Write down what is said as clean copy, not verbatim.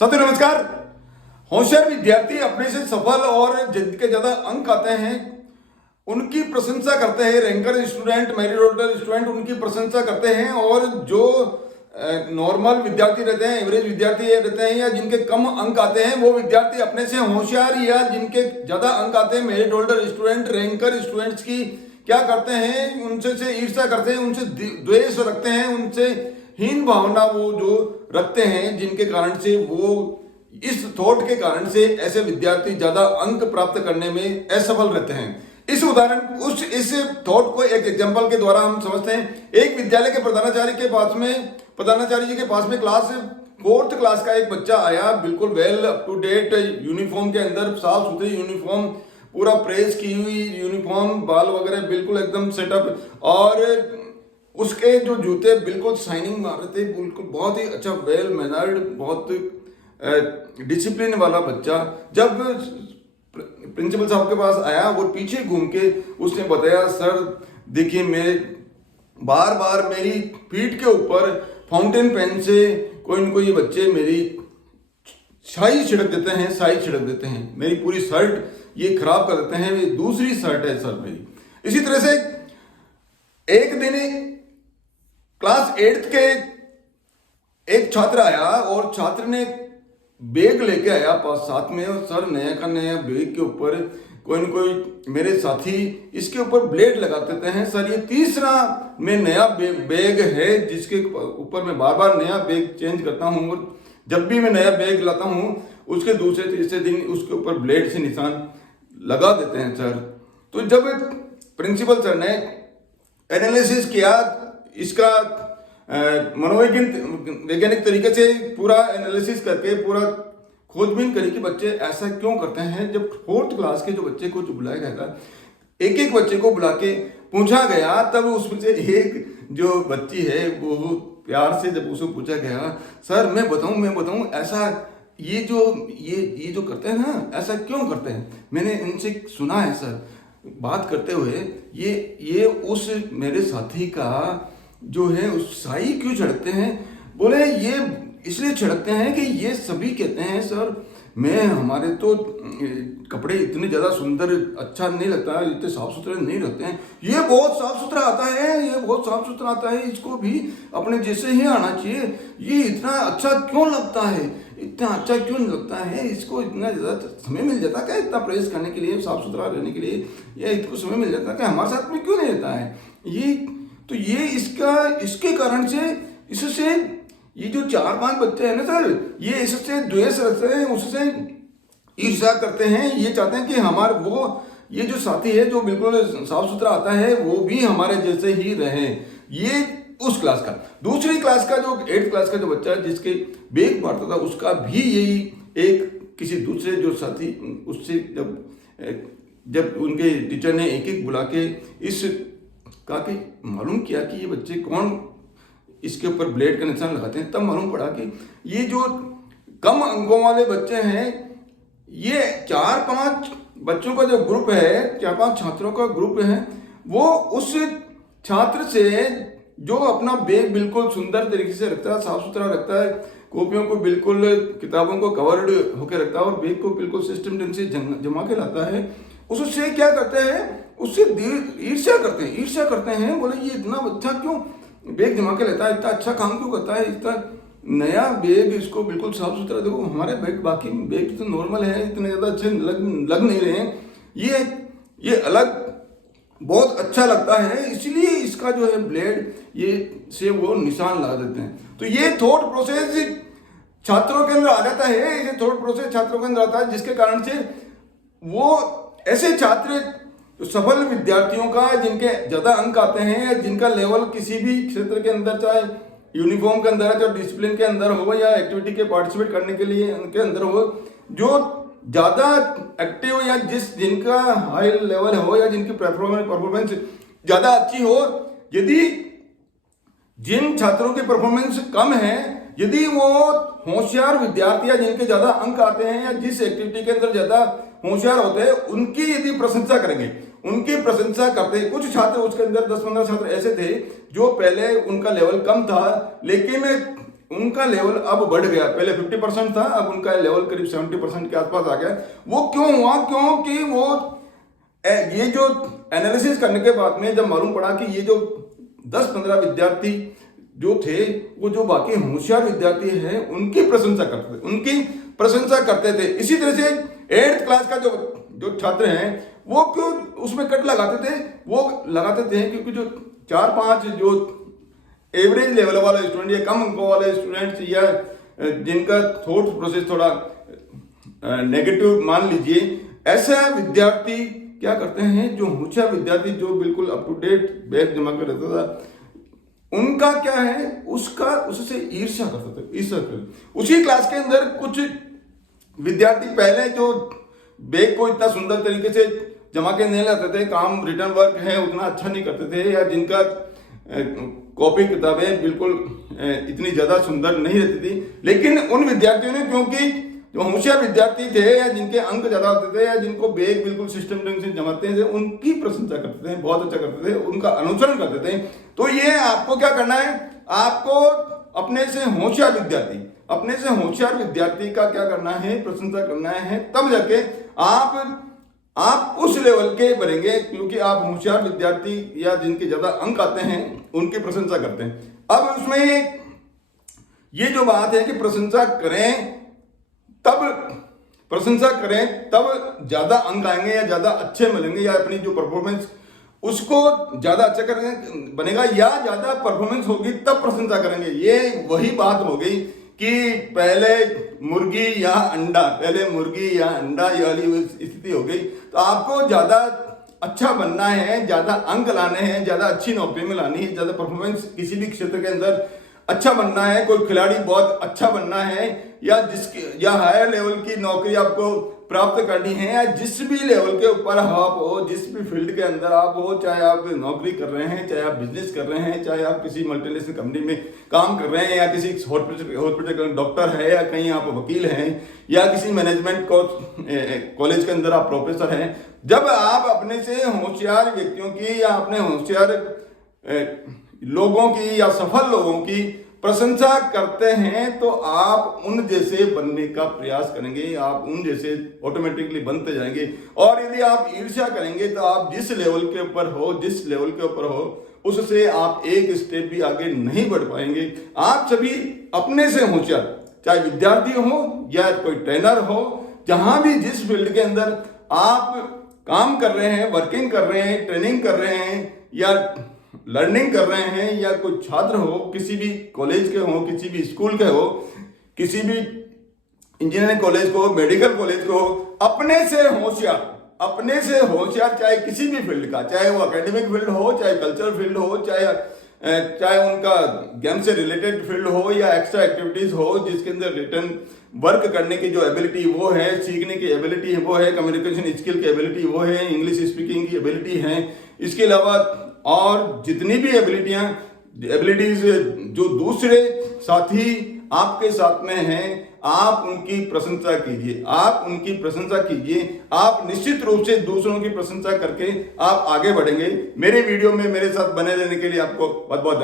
साथियों नमस्कार। होशियार विद्यार्थी अपने से सफल और जिनके ज्यादा अंक आते हैं उनकी प्रशंसा करते हैं। Ranker student, merit order student उनकी प्रशंसा करते हैं, और जो नॉर्मल विद्यार्थी रहते हैं, एवरेज विद्यार्थी रहते हैं, या जिनके कम अंक आते हैं, वो विद्यार्थी अपने से होशियार या जिनके ज्यादा अंक आते हैं, merit order student, ranker students की क्या करते हैं, उनसे से ईर्ष्या करते हैं, उनसे द्वेष रखते हैं, उनसे हीन भावना वो जो रखते हैं, जिनके कारण से वो इस थॉट के कारण से ऐसे विद्यार्थी ज्यादा अंक प्राप्त करने में असफल रहते हैं। इस थॉट को एक एग्जांपल के द्वारा हम समझते हैं। एक विद्यालय के प्रधानाचार्य जी के पास में क्लास 4th क्लास का एक बच्चा आया, बिल्कुल well up to date uniform के अंदर, साफ सुथरी यूनिफॉर्म, पूरा प्रेस की हुई यूनिफॉर्म, बाल वगैरह बिल्कुल एकदम सेटअप, और उसके जो जूते बिल्कुल शाइनिंग मार रहे थे, बिल्कुल बहुत ही अच्छा वेल मैनर्ड, बहुत डिसिप्लिन वाला बच्चा। जब प्रिंसिपल साहब के पास आया, वो पीछे घूम के उसने बताया, सर देखिए मेरे बार बार मेरी पीठ के ऊपर फाउंटेन पेन से कोई न कोई बच्चे मेरी स्याही छिड़क देते हैं, मेरी पूरी शर्ट ये खराब कर देते हैं, ये दूसरी शर्ट है सर मेरी। इसी तरह से एक दिन क्लास 8th के एक छात्र आया, और छात्र ने बैग लेके आया पास साथ में, और सर नया का नया बैग के ऊपर कोई न कोई मेरे साथी इसके ऊपर ब्लेड लगा देते हैं, सर ये तीसरा में नया बैग है जिसके ऊपर मैं बार बार नया बैग चेंज करता हूँ, और जब भी मैं नया बैग लाता हूँ उसके दूसरे तीसरे दिन उसके ऊपर ब्लेड से निशान लगा देते हैं सर। तो जब प्रिंसिपल सर ने एनालिसिस किया, इसका मनोवैज्ञानिक तरीके से पूरा एनालिसिस करके पूरा खोजबीन करी कि बच्चे ऐसा क्यों करते हैं। जब 4th क्लास के जो बच्चे को जो बुलाया गया था, एक बच्चे को बुला के पूछा गया, तब उसमें से एक जो बच्ची है वो प्यार से जब उसको पूछा गया, सर मैं बताऊं ऐसा ये जो करते हैं ना, ऐसा क्यों करते हैं, मैंने इनसे सुना है सर बात करते हुए, ये उस मेरे साथी का जो है उस साई क्यों छिड़कते हैं। बोले ये इसलिए छिड़कते हैं कि ये सभी कहते हैं सर मैं हमारे तो कपड़े इतने ज़्यादा सुंदर अच्छा नहीं लगता है, इतने साफ सुथरे नहीं रखते हैं, ये बहुत साफ सुथरा आता है, इसको भी अपने जैसे ही आना चाहिए, ये इतना अच्छा क्यों लगता है, इसको इतना ज़्यादा समय मिल जाता है, इतना प्रेस करने के लिए, साफ सुथरा रहने के लिए, या इसको समय मिल जाता है कि हमारे साथ में क्यों नहीं रहता है। ये इसके कारण से इससे ये जो 4-5 बच्चे हैं ना सर, ये इससे द्वेष रखते हैं, उससे ईर्ष्या करते हैं, ये चाहते हैं कि ये जो साथी है जो बिल्कुल साफ सुथरा आता है वो भी हमारे जैसे ही रहे। ये उस क्लास का। दूसरी क्लास का जो 8th क्लास का जो बच्चा जिसके बैग मारता था, उसका भी यही एक किसी दूसरे जो साथी उससे जब उनके टीचर ने एक बुला के इस कहा कि मालूम किया कि ये बच्चे कौन इसके ऊपर ब्लेड का निशान लगाते हैं, तब मालूम पड़ा कि ये जो कम अंकों वाले बच्चे हैं, ये 4-5 बच्चों का जो ग्रुप है, 4-5 छात्रों का ग्रुप है, वो उस छात्र से जो अपना बैग बिल्कुल सुंदर तरीके से रखता है, साफ सुथरा रखता है, कॉपियों को बिल्कुल, किताबों को कवर्ड होकर रखता है, और बैग को बिल्कुल सिस्टम ढंग से जमा के लाता है, उससे क्या करते हैं, उससे ईर्ष्या करते हैं। बोले ये इतना अच्छा क्यों बैग जमा के लेता है, इतना अच्छा काम क्यों करता है, इतना नया बैग, इसको बिल्कुल साफ सुथरा, देखो हमारे बैग बाकी बैग तो नॉर्मल है, इतने ज़्यादा अच्छे लग नहीं रहे हैं, ये अलग बहुत अच्छा लगता है, इसलिए इसका जो है ब्लेड ये से वो निशान लगा देते हैं। तो ये थॉट प्रोसेस छात्रों के अंदर आ जाता है, ये थॉट प्रोसेस छात्रों के अंदर आता है, जिसके कारण से वो ऐसे छात्र सफल विद्यार्थियों का जिनके ज्यादा अंक आते हैं, या जिनका लेवल किसी भी क्षेत्र के अंदर, चाहे यूनिफॉर्म के अंदर है, चाहे डिसिप्लिन के अंदर हो, या एक्टिविटी के पार्टिसिपेट करने के लिए उनके अंदर हो, जो ज्यादा एक्टिव या जिनका हाई लेवल हो, या जिनकी परफॉर्मेंस ज्यादा अच्छी हो, यदि जिन छात्रों की परफॉर्मेंस कम है, यदि वो होशियार विद्यार्थी या जिनके ज्यादा अंक आते हैं, या जिस एक्टिविटी के अंदर ज्यादा होशियार होते हैं, उनकी यदि प्रशंसा करेंगे, उनकी प्रशंसा करते, कुछ छात्र उसके अंदर 10-15 छात्र ऐसे थे जो पहले उनका लेवल कम था, लेकिन उनका लेवल अब बढ़ गया। पहले 50% था, अब उनका लेवल करीब 70% के आसपास आ गया। वो क्यों हुआ? क्योंकि वो ये जो एनालिसिस करने के बाद में जब मालूम पड़ा कि ये जो 10-15 विद्यार्थी जो थे, वो जो बाकी होशियार विद्यार्थी हैं उनकी प्रशंसा करते थे। इसी तरह से 8th क्लास का जो छात्र हैं वो क्यों उसमें कट लगाते थे? वो लगाते थे क्योंकि जो 4-5 जो एवरेज लेवल वाला स्टूडेंट या कम अंकों वाले स्टूडेंट्स या जिनका थॉट प्रोसेस थोड़ा नेगेटिव मान लीजिए, ऐसा विद्यार्थी क्या करते हैं, जो होशियार विद्यार्थी जो बिल्कुल अप टू डेट बैच जमा कर रहता था, उनका क्या है, उससे ईर्ष्या करते थे। उसी क्लास के अंदर कुछ विद्यार्थी पहले जो बैग को इतना सुंदर तरीके से जमा के नहीं लाते थे, काम रिटर्न वर्क है उतना अच्छा नहीं करते थे, या जिनका कॉपी किताबें बिल्कुल इतनी ज्यादा सुंदर नहीं रहती थी, लेकिन उन विद्यार्थियों ने, क्योंकि जो होशियार विद्यार्थी थे या जिनके अंक ज्यादा होते थे या जिनको बैग बिल्कुल सिस्टम ढंग से जमाते थे, उनकी प्रशंसा करते थे, बहुत अच्छा करते थे, उनका अनुसरण करते थे। तो ये आपको क्या करना है, आपको अपने से होशियार विद्यार्थी का क्या करना है, प्रशंसा करना है, तब जाके आप उस लेवल के बनेंगे, क्योंकि आप होशियार विद्यार्थी या जिनके ज्यादा अंक आते हैं उनकी प्रशंसा करते हैं। अब उसमें ये जो बात है कि प्रशंसा करें तब ज्यादा अंक आएंगे या ज्यादा अच्छे मिलेंगे, या अपनी जो परफॉर्मेंस उसको ज्यादा अच्छा करेंगे बनेगा, या ज्यादा परफॉर्मेंस होगी तब प्रशंसा करेंगे। ये वही बात हो गई कि पहले मुर्गी या अंडा ये वाली स्थिति हो गई। तो आपको ज्यादा अच्छा बनना है, ज्यादा अंक लाने हैं, ज्यादा अच्छी नौकरी में लानी है, ज्यादा परफॉर्मेंस किसी भी क्षेत्र के अंदर अच्छा बनना है, कोई खिलाड़ी बहुत अच्छा बनना है, या हायर लेवल की नौकरी आपको प्राप्त करनी है, या जिस भी लेवल के ऊपर आप हो, जिस भी फील्ड के अंदर आप हो, चाहे आप नौकरी कर रहे हैं, चाहे आप बिजनेस कर रहे हैं, चाहे आप किसी मल्टीनेशनल कंपनी में काम कर रहे हैं, या किसी हॉस्पिटल का डॉक्टर है, या कहीं आप वकील हैं, या किसी मैनेजमेंट कॉलेज के अंदर आप प्रोफेसर हैं, जब आप अपने से होशियार व्यक्तियों की या अपने होशियार लोगों की या सफल लोगों की प्रशंसा करते हैं, तो आप उन जैसे बनने का प्रयास करेंगे, आप उन जैसे ऑटोमेटिकली बनते जाएंगे। और यदि आप ईर्ष्या करेंगे तो आप जिस लेवल के ऊपर हो उससे आप एक स्टेप भी आगे नहीं बढ़ पाएंगे। आप सभी अपने से होशियार, चाहे विद्यार्थी हो या कोई ट्रेनर हो, जहां भी जिस फील्ड के अंदर आप काम कर रहे हैं, वर्किंग कर रहे हैं, ट्रेनिंग कर रहे हैं या लर्निंग कर रहे हैं, या कोई छात्र हो, किसी भी कॉलेज के हो, किसी भी स्कूल के हो, किसी भी इंजीनियरिंग कॉलेज को, मेडिकल कॉलेज को, अपने से होशियार, चाहे किसी भी फील्ड का, चाहे वो एकेडमिक फील्ड हो, चाहे कल्चरल फील्ड हो, चाहे उनका गेम से रिलेटेड फील्ड हो, या एक्स्ट्रा एक्टिविटीज हो जिसके अंदर रिटर्न वर्क करने की जो एबिलिटी वो है, सीखने की एबिलिटी है वो है, कम्युनिकेशन स्किल की एबिलिटी वो है, इंग्लिश स्पीकिंग की एबिलिटी है, इसके अलावा और जितनी भी एबिलिटीज जो दूसरे साथी आपके साथ में हैं, आप उनकी प्रशंसा कीजिए। आप निश्चित रूप से दूसरों की प्रशंसा करके आप आगे बढ़ेंगे। मेरे वीडियो में मेरे साथ बने रहने के लिए आपको बहुत बहुत